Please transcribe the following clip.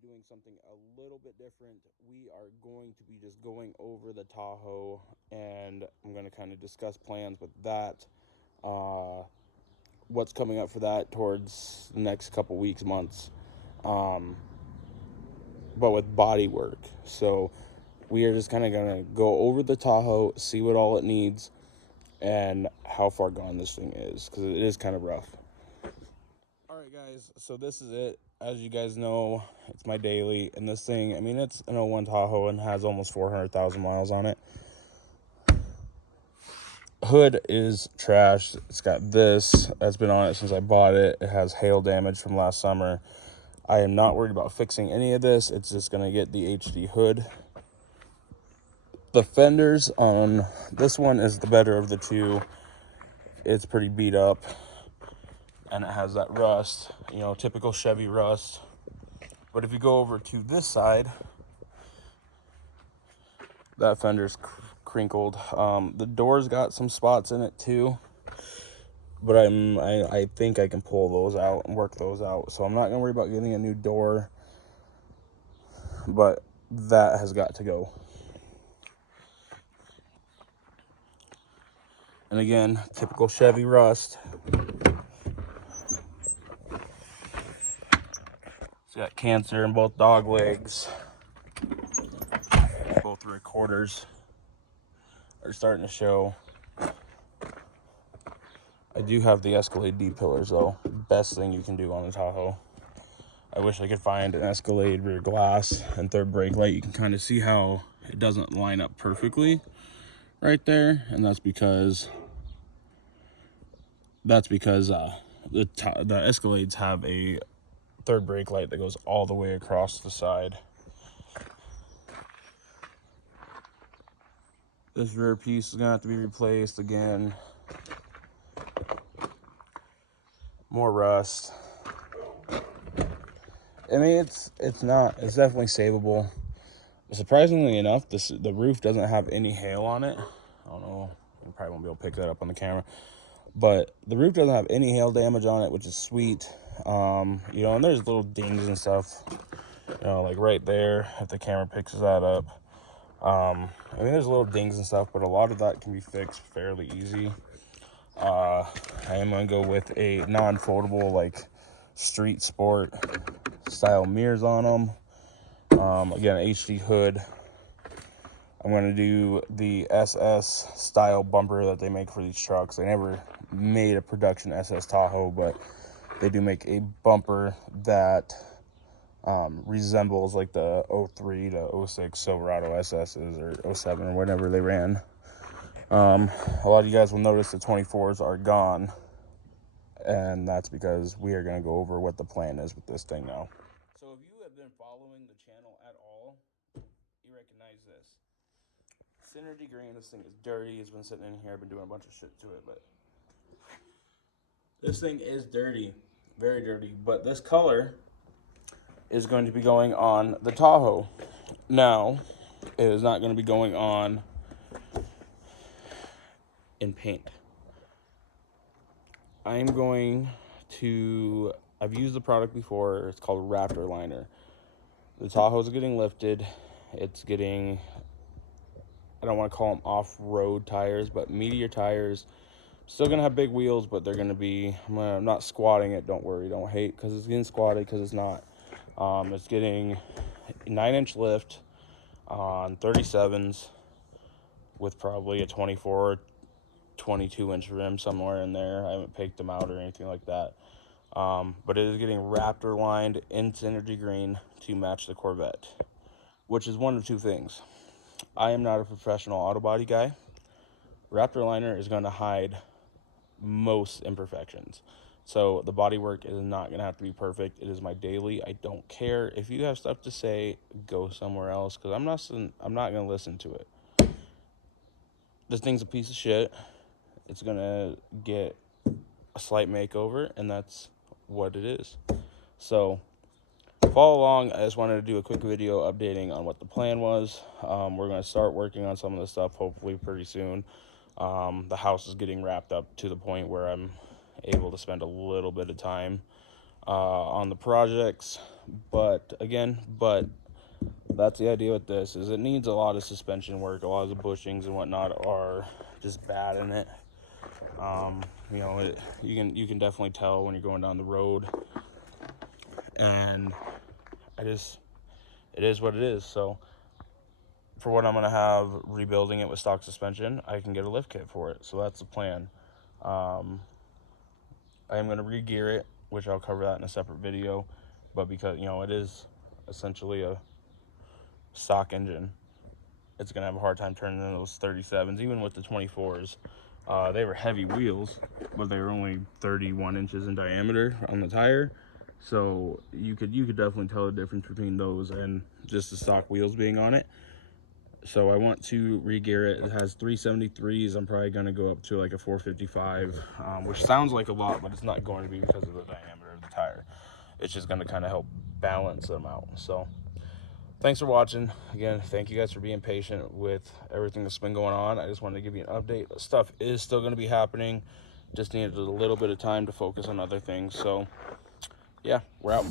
be doing something a little bit different. We are going to be just going over the Tahoe, and I'm going to kind of discuss plans with that. What's coming up for that towards the next couple weeks, months, um, but with body work. So we are just kind of going to go over the Tahoe, see what all it needs, and how far gone this thing is, because it is kind of rough. All right, guys, so this is it. As you guys know, it's my daily, and this thing, I mean, it's an '01 Tahoe and has almost 400,000 miles on it. Hood is trashed. It's got this that's been on it since I bought it. It has hail damage from last summer. I am not worried about fixing any of this. It's just going to get the HD hood. The fenders on this one is the better of the two. It's pretty beat up, and it has that rust, you know, typical Chevy rust. But if you go over to this side, that fender's crinkled. The door's got some spots in it too, but I think I can pull those out and work those out. So I'm not gonna worry about getting a new door, but that has got to go. And again, typical Chevy rust. It's got cancer in both dog legs. Both rear quarters are starting to show. I do have the Escalade D-Pillars though. Best thing you can do on the Tahoe. I wish I could find an Escalade rear glass and third brake light. You can kind of see how it doesn't line up perfectly right there, and that's because the Escalades have a third brake light that goes all the way across the side. This rear piece is gonna have to be replaced again. More rust. I mean, it's definitely savable. Surprisingly enough, the roof doesn't have any hail on it. I don't know, you probably won't be able to pick that up on the camera, but the roof doesn't have any hail damage on it, which is sweet. You know, and there's little dings and stuff, you know, like right there, if the camera picks that up. I mean, there's little dings and stuff, but a lot of that can be fixed fairly easy. I am gonna go with a non-foldable, like street sport style mirrors on them. Again, HD hood. I'm gonna do the SS style bumper that they make for these trucks. They never made a production SS Tahoe, but they do make a bumper that resembles like the 03 to 06 Silverado SS's or 07 or whatever they ran. A lot of you guys will notice the 24s are gone, and that's because we are going to go over what the plan is with this thing now. So if you have been following the channel at all, you recognize this. Synergy green, this thing is dirty. It's been sitting in here. I've been doing a bunch of shit to it, but this thing is dirty, very dirty. But this color is going to be going on the Tahoe. Now, it is not going to be going on in paint. I'm going to, I've used the product before. It's called Raptor Liner. The Tahoe's getting lifted. It's getting, I don't want to call them off-road tires, but meteor tires. Still going to have big wheels, but they're going to be, I'm not squatting it, don't worry, don't hate, because it's getting squatted, because it's not. It's getting 9-inch lift on 37s with probably a 24, 22-inch rim somewhere in there. I haven't picked them out or anything like that. But it is getting Raptor lined in Synergy green to match the Corvette, which is one of two things. I am not a professional auto body guy. Raptor liner is going to hide most imperfections. So the bodywork is not going to have to be perfect. It is my daily. I don't care. If you have stuff to say, go somewhere else, because I'm not going to listen to it. This thing's a piece of shit. It's going to get a slight makeover, and that's what it is. So follow along. I just wanted to do a quick video updating on what the plan was. We're going to start working on some of the stuff hopefully pretty soon. The house is getting wrapped up to the point where I'm able to spend a little bit of time on the projects. But again, that's the idea with this, is it needs a lot of suspension work. A lot of the bushings and whatnot are just bad in it. You know, you can definitely tell when you're going down the road, and it is what it is. So for what I'm going to have rebuilding it with stock suspension, I can get a lift kit for it. So that's the plan. I am going to re-gear it, which I'll cover that in a separate video. But because, you know, it is essentially a stock engine, it's going to have a hard time turning in those 37s, even with the 24s. They were heavy wheels, but they were only 31 inches in diameter on the tire. So you could definitely tell the difference between those and just the stock wheels being on it. So I want to re-gear it. It has 373s. I'm probably going to go up to like a 455, which sounds like a lot, but it's not going to be because of the diameter of the tire. It's just going to kind of help balance them out. So thanks for watching. Again, thank you guys for being patient with everything that's been going on. I just wanted to give you an update. Stuff is still going to be happening. Just needed a little bit of time to focus on other things. So yeah, we're out.